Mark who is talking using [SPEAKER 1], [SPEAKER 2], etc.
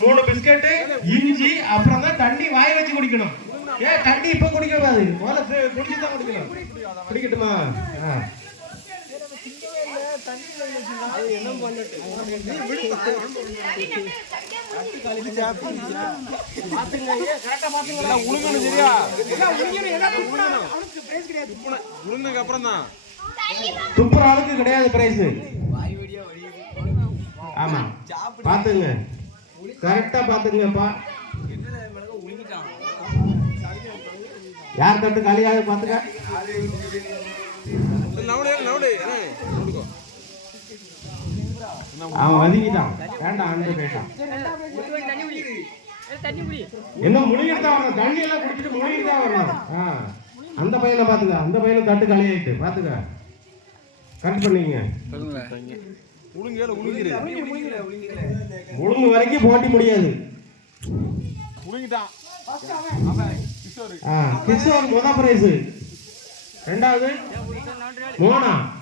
[SPEAKER 1] மூணு பிஸ்கெட்டு இஞ்சி அப்புறம் தான் தண்ணி வாய வச்சு குடிக்கணும். ஏ தண்ணி இப்ப குடிக்க கூடாது முதல்ல குடிச்சு தான் குடிக்கணும். குடிக்கட்டுமா?
[SPEAKER 2] அப்புறம் தான்
[SPEAKER 1] துப்புற ஆளுக்கு கிடையாது பிரைஸ் ஆமா. பாத்துங்க கரெக்டா பாத்துங்கப்பா யார் தட்டு காலியாக பாத்துக்க அவன் ஒதுங்கிட்டான் வேண்டாம் அங்க போயிட்டான். என்ன முழுகிட்டு தான் வரணும். தண்ணி எல்லாம் குடிச்சிட்டு முழுகிட்டு தான் வரணும். ஆ. அந்த பையனை பாத்துக்க அந்த பையனை தட்டு காலியாயிட்டு. பாத்துக்க கரெக்ட்
[SPEAKER 2] உழுங்கிரு
[SPEAKER 1] முழுங்கு வரைக்கும் போட்டி முடியாது. கிஷோர். முத பிரைஸ் ரெண்டாவது மோனா.